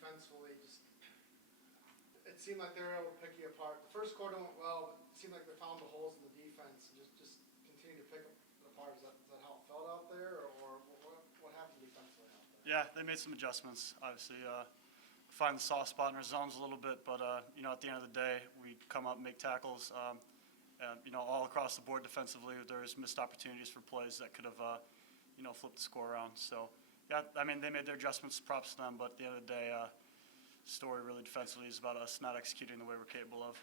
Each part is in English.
defensively, it seemed like they were able to pick you apart. The first quarter went well, but it seemed like they found the holes in the defense and just continued to pick it apart. Is that how it felt out there, or what happened defensively out there? Yeah, they made some adjustments. Obviously, find the soft spot in our zones a little bit, but at the end of the day, we come up and make tackles. And, all across the board defensively, there's missed opportunities for plays that could have, flipped the score around. So, yeah, they made their adjustments. Props to them, but at the end of the day, the story really defensively is about us not executing the way we're capable of.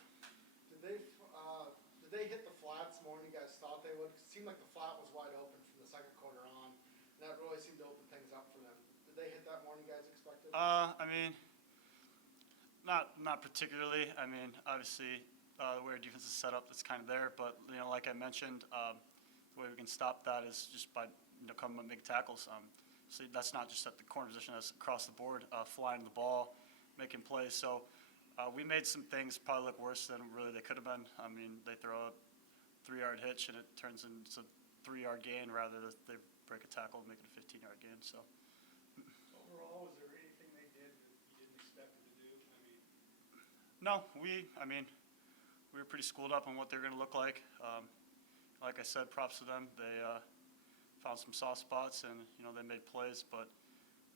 Did they hit the flats more than you guys thought they would? It seemed like the flat was wide open from the second quarter on, and that really seemed to open things up for them. Did they hit that more than you guys expected? Not particularly. Obviously, the way our defense is set up, it's kind of there. But like I mentioned, the way we can stop that is just by coming and make tackles. So that's not just at the corner position; that's across the board, flying the ball, making plays. So we made some things probably look worse than really they could have been. They throw a 3-yard hitch and it turns into a 3-yard gain rather than they break a tackle and make it a 15-yard gain. So. Overall, was there anything they did that you didn't expect them to do? No, we were pretty schooled up on what they're going to look like. Like I said, props to them. They found some soft spots and they made plays. But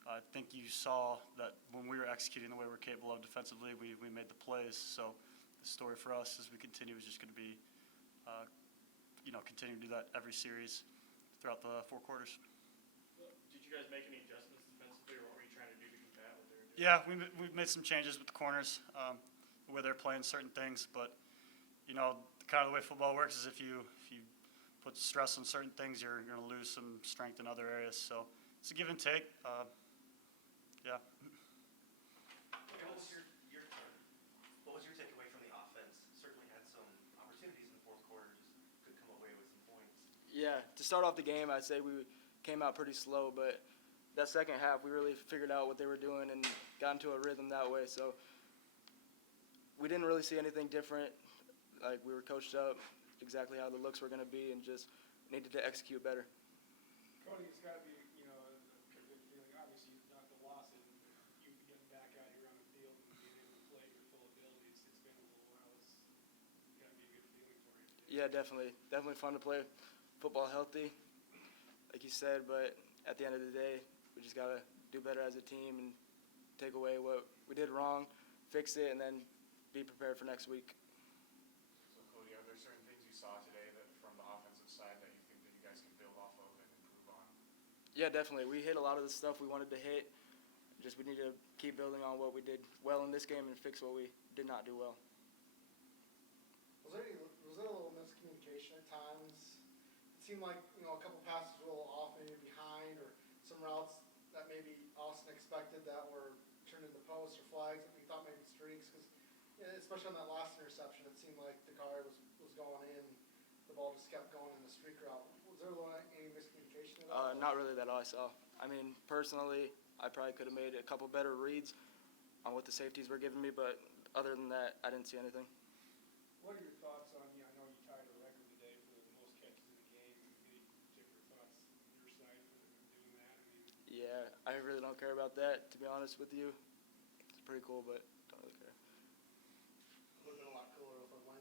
I think you saw that when we were executing the way we're capable of defensively, we made the plays. So the story for us as we continue is just going to be, continue to do that every series throughout the 4 quarters. Did you guys make any adjustments defensively, or what were you trying to do to combat what they were doing? Yeah, we've made some changes with the corners, where they're playing certain things. But kind of the way football works is if you put stress on certain things, you're going to lose some strength in other areas. So it's a give and take. Yeah. What was your takeaway from the offense? Certainly had some opportunities in the fourth quarter, just could come away with some points. Yeah, to start off the game, I'd say we came out pretty slow, but that second half, we really figured out what they were doing and got into a rhythm that way. So we didn't really see anything different. Like, we were coached up exactly how the looks were going to be and just needed to execute better. Cody, it's got to be, a good feeling. Obviously, not the loss, and you getting back out here on the field and being able to play your full ability. It's been a little while. It's got to be a good feeling for you. Yeah, definitely. Definitely fun to play football healthy, like you said, but at the end of the day, we just got to do better as a team and take away what we did wrong, fix it, and then be prepared for next week. So, Cody, are there certain things you saw today that from the offensive side that you think that you guys can build off of and improve on? Yeah, definitely. We hit a lot of the stuff we wanted to hit. Just we need to keep building on what we did well in this game and fix what we did not do well. Was there a little miscommunication at times? It seemed like a couple passes were a little off, maybe behind, or some routes that maybe Austin expected that were turned into posts or flags that we thought maybe streaks. Because especially on that last interception, it seemed like the car was going in. The ball just kept going in the streak route. Was there any miscommunication at all? Not really that I saw. Personally, I probably could have made a couple better reads on what the safeties were giving me, but other than that, I didn't see anything. What are your thoughts on, I know you tied a record today for the most catches in the game. Any different thoughts on your side for doing that? Yeah, I really don't care about that, to be honest with you. It's pretty cool, but don't really care. It would have been a lot cooler with a win.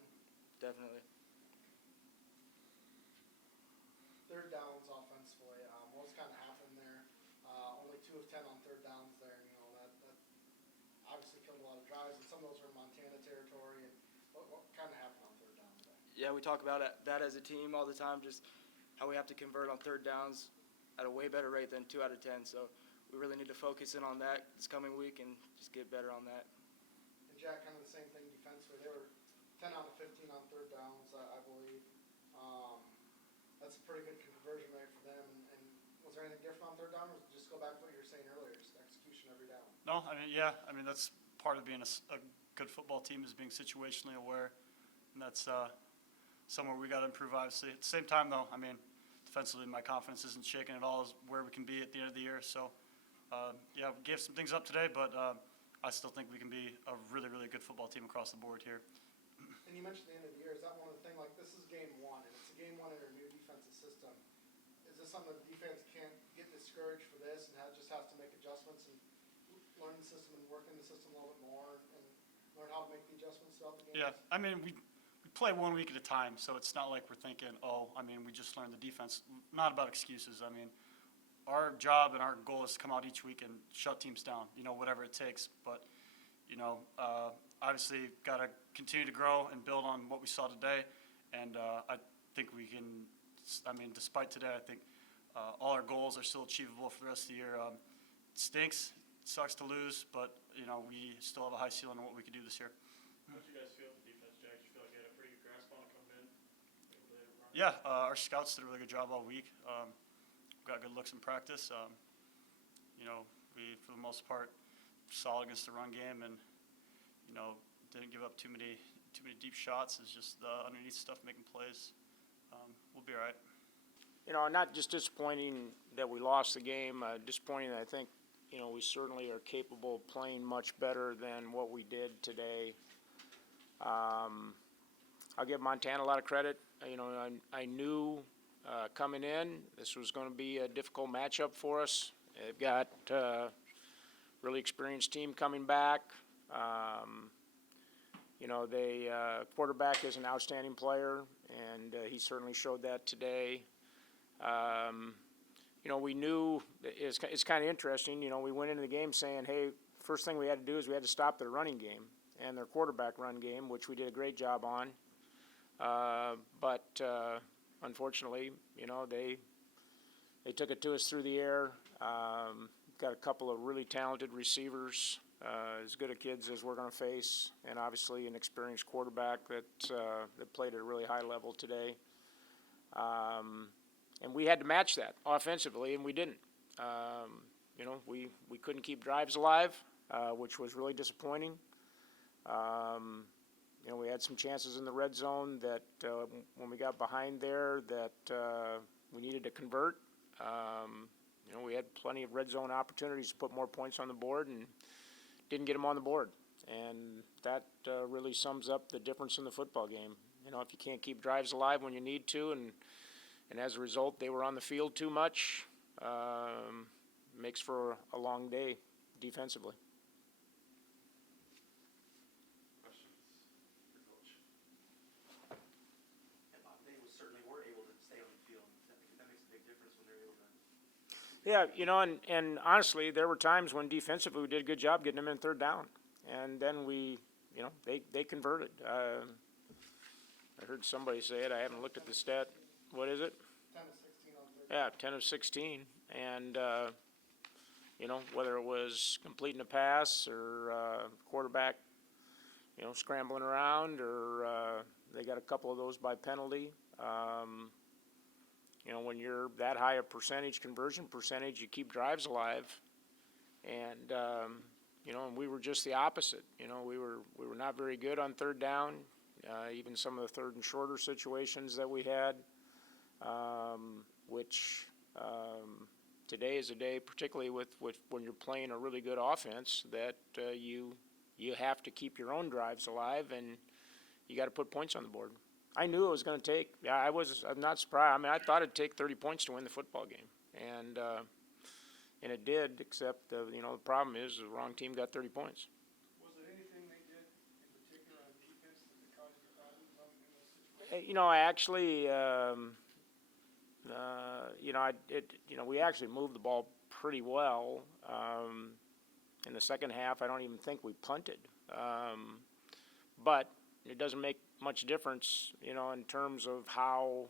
Definitely. Third downs offensively, what was kind of happening there? Only 2 of 10 on third downs there. That obviously killed a lot of drives, and some of those were in Montana territory. And what kind of happened on third down today? Yeah, we talk about that as a team all the time, just how we have to convert on third downs at a way better rate than 2 out of 10. So we really need to focus in on that this coming week and just get better on that. And Jack, kind of the same thing defensively. They were 10 out of 15 on third downs, I believe. That's a pretty good conversion rate for them. And was there anything different on third down, or just go back to what you were saying earlier, just execution every down? No, that's part of being a good football team is being situationally aware, and that's somewhere we got to improve, obviously. At the same time, though, defensively, my confidence isn't shaken at all as where we can be at the end of the year. So, we gave some things up today, but I still think we can be a really, really good football team across the board here. And you mentioned the end of the year. Is that one of the things, like this is game 1, and it's a game 1 in our new defensive system. Is this something that the defense can't get discouraged for this and just has to make adjustments? And learn the system and work in the system a little bit more and learn how to make the adjustments throughout the game? Yeah, I mean, we play 1 week at a time, so it's not like we're thinking, oh, I mean, we just learned the defense. Not about excuses. I mean, our job and our goal is to come out each week and shut teams down, whatever it takes. But, obviously got to continue to grow and build on what we saw today. And I think we can, despite today, I think all our goals are still achievable for the rest of the year. It stinks, it sucks to lose, but, we still have a high ceiling on what we can do this year. How did you guys feel with the defense, Jack? Did you feel like you had a pretty good grasp on it coming in? Able to run? Yeah, our scouts did a really good job all week. Got good looks in practice. We, for the most part, solid against the run game and, didn't give up too many deep shots. It's just the underneath stuff making plays. We'll be all right. Not just disappointing that we lost the game, disappointing that I think, we certainly are capable of playing much better than what we did today. I'll give Montana a lot of credit. I knew coming in this was going to be a difficult matchup for us. They've got a really experienced team coming back. Quarterback is an outstanding player, and he certainly showed that today. We knew it's kind of interesting. We went into the game saying, hey, first thing we had to do is we had to stop their running game and their quarterback run game, which we did a great job on. But unfortunately, they took it to us through the air. Got a couple of really talented receivers, as good a kids as we're going to face, and obviously an experienced quarterback that played at a really high level today. And we had to match that offensively, and we didn't. We couldn't keep drives alive, which was really disappointing. We had some chances in the red zone that when we got behind there that we needed to convert. We had plenty of red zone opportunities to put more points on the board and didn't get them on the board. And that really sums up the difference in the football game. If you can't keep drives alive when you need to, and as a result they were on the field too much, makes for a long day defensively. Questions for Coach? They certainly were able to stay on the field. That makes a big difference when they're able to. Yeah, and honestly, there were times when defensively we did a good job getting them in third down, and then they converted. I heard somebody say it. I haven't looked at the stat. What is it? 10 to 16 on third down. Yeah, 10 of 16, and whether it was completing a pass or quarterback, scrambling around, or they got a couple of those by penalty. When you're that high a conversion percentage, you keep drives alive. And, and we were just the opposite. We were not very good on third down, even some of the third and shorter situations that we had, which today is a day, particularly with when you're playing a really good offense, that you have to keep your own drives alive, and you got to put points on the board. I knew it was going to take. I'm not surprised. I thought it'd take 30 points to win the football game, and it did. Except the problem is the wrong team got 30 points. Was there anything they did in particular on defense that caused you problems in those situations? We actually moved the ball pretty well. In the second half, I don't even think we punted. But it doesn't make much difference, in terms of how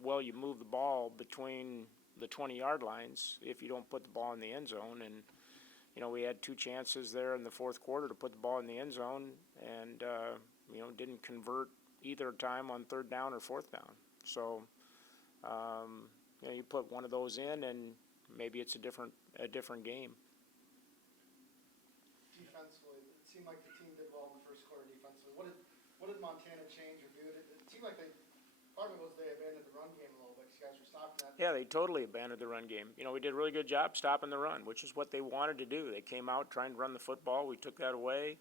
well you move the ball between the 20-yard lines if you don't put the ball in the end zone. And, we had two chances there in the fourth quarter to put the ball in the end zone and, didn't convert either time on third down or fourth down. So, you put one of those in and maybe it's a different game. Defensively, it seemed like the team did well in the first quarter defensively. What did Montana change or do? It seemed like part of it was they abandoned the run game a little bit because you guys were stopping that. Yeah, they totally abandoned the run game. We did a really good job stopping the run, which is what they wanted to do. They came out trying to run the football. We took that away.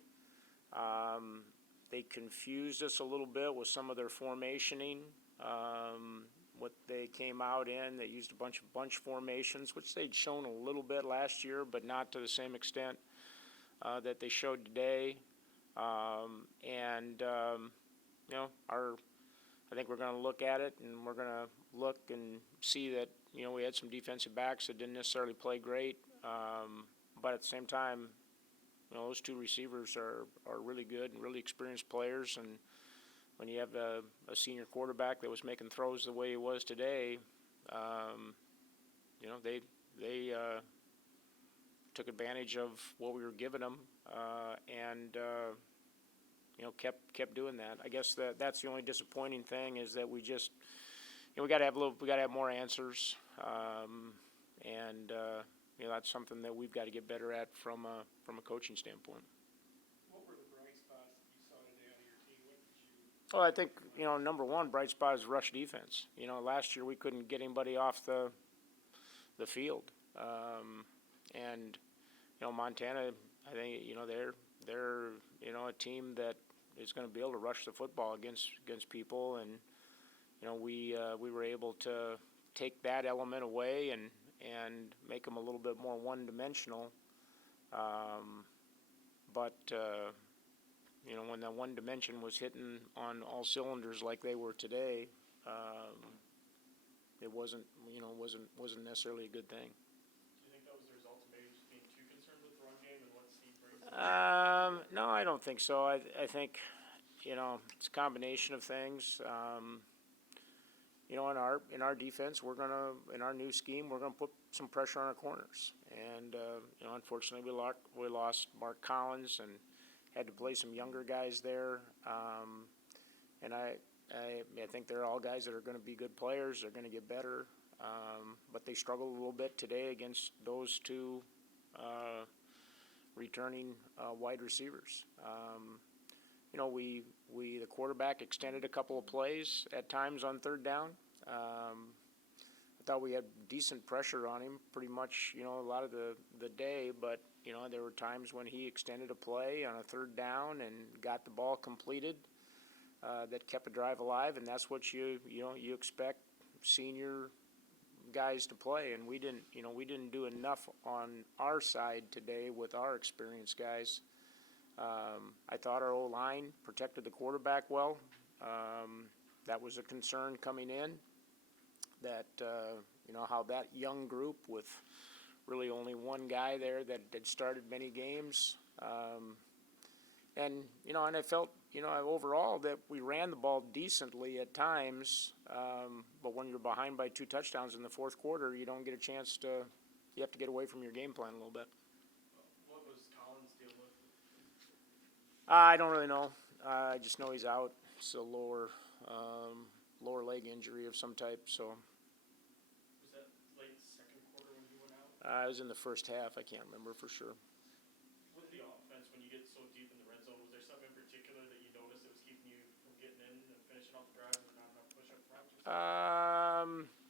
They confused us a little bit with some of their formationing. What they came out in, they used a bunch of bunch formations, which they'd shown a little bit last year, but not to the same extent. that they showed today. You know, I think we're going to look at it, and we're going to look and see that, you know, we had some defensive backs that didn't necessarily play great, but at the same time, you know, those two receivers are really good and really experienced players, and when you have a senior quarterback that was making throws the way he was today, you know, they took advantage of what we were giving them, and you know, kept doing that. I guess that's the only disappointing thing is that we just, you know, we got to have more answers, and you know, that's something that we've got to get better at from a coaching standpoint. What were the bright spots that you saw today out of your team? What did you? Well, I think, you know, number one bright spot is rush defense. You know, last year we couldn't get anybody off the field, and you know, Montana, I think, you know, they're you know, a team that is going to be able to rush the football against people, and you know, we were able to take that element away and make them a little bit more one-dimensional. But you know, when that one dimension was hitting on all cylinders like they were today, it wasn't necessarily a good thing. Do you think that was the result of maybe just being too concerned with the run game and what Steve brings? No, I don't think so. I think, you know, it's a combination of things. You know, in our defense, in our new scheme, we're gonna put some pressure on our corners. And you know, unfortunately, we lost Mark Collins and had to play some younger guys there. And I think they're all guys that are going to be good players. They're going to get better, but they struggled a little bit today against those two returning wide receivers. You know, the quarterback extended a couple of plays at times on third down. I thought we had decent pressure on him pretty much, you know, a lot of the day, but, you know, there were times when he extended a play on a third down and got the ball completed that kept a drive alive, and that's what you expect senior guys to play, and we didn't do enough on our side today with our experienced guys. I thought our O-line protected the quarterback well. That was a concern coming in, that you know, how that young group with really only one guy there that had started many games, and you know, and I felt, you know, overall that we ran the ball decently at times, but when you're behind by 2 touchdowns in the fourth quarter, you don't get a chance to. You have to get away from your game plan a little bit. What was Collins dealing with? I don't really know. I just know he's out. It's a lower leg injury of some type. So Was that late second quarter when he went out? it was in the first half. I can't remember for sure. With the offense, when you get so deep in the red zone, was there something in particular that you noticed that was keeping you from getting in and finishing off the drive and not enough push up front?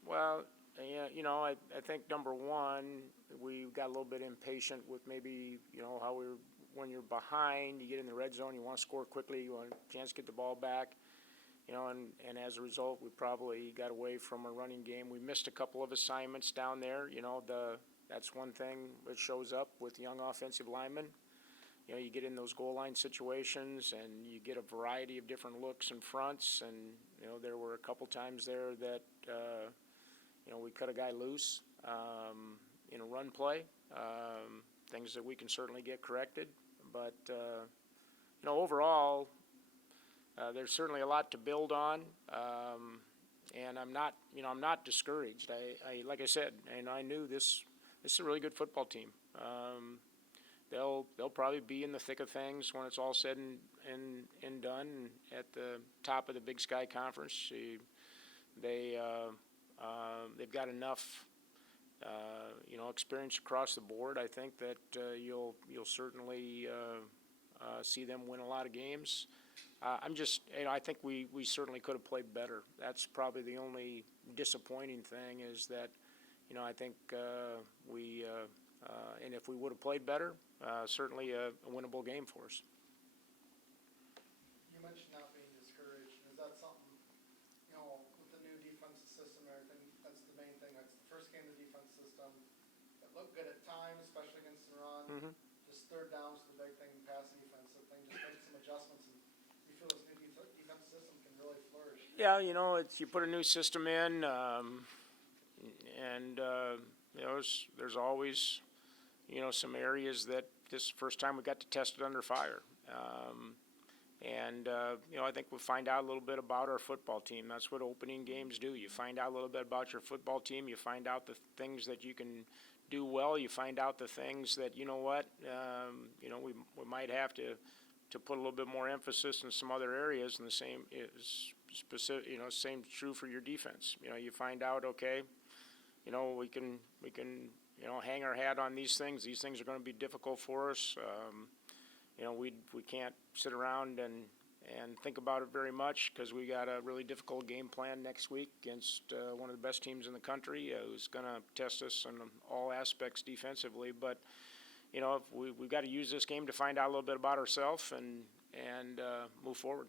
Well, yeah, you know, I think number one, we got a little bit impatient with maybe, you know, how when you're behind, you get in the red zone, you want to score quickly, you want a chance to get the ball back, you know, and as a result, we probably got away from a running game. We missed a couple of assignments down there, you know, that's one thing that shows up with young offensive linemen. You know, you get in those goal line situations and you get a variety of different looks and fronts, and, you know, there were a couple times there that, you know, we cut a guy loose in a run play, things that we can certainly get corrected. But, you know, overall, there's certainly a lot to build on, and I'm not discouraged. I like I said, and I knew this is a really good football team. They'll probably be in the thick of things when it's all said and done at the top of the Big Sky Conference. They've got enough, you know, experience across the board. I think that you'll certainly see them win a lot of games. You know, I think we certainly could have played better. That's probably the only disappointing thing is that, you know, I think and if we would have played better, certainly a winnable game for us. You mentioned not being discouraged. Is that something, you know, with the new defensive system and everything, that's the main thing. That's the first game of the defense system. It looked good at times, especially against the run. Mm-hmm. Just third downs to the adjustments and you feel this new defensive system can really flourish? Yeah, you know, it's, you put a new system in, and, you know, there's always, you know, some areas that this first time we got to test it under fire. You know, I think we'll find out a little bit about our football team. That's what opening games do. You find out a little bit about your football team. You find out the things that you can do well. You find out the things that, you know what, you know, we might have to put a little bit more emphasis in some other areas, and the same is specific, you know, same true for your defense. You know, you find out, okay, you know, we can, you know, hang our hat on these things. These things are going to be difficult for us. You know, we can't sit around and think about it very much, because we got a really difficult game plan next week against one of the best teams in the country, who's going to test us on all aspects defensively. But, you know, we've got to use this game to find out a little bit about ourselves and move forward.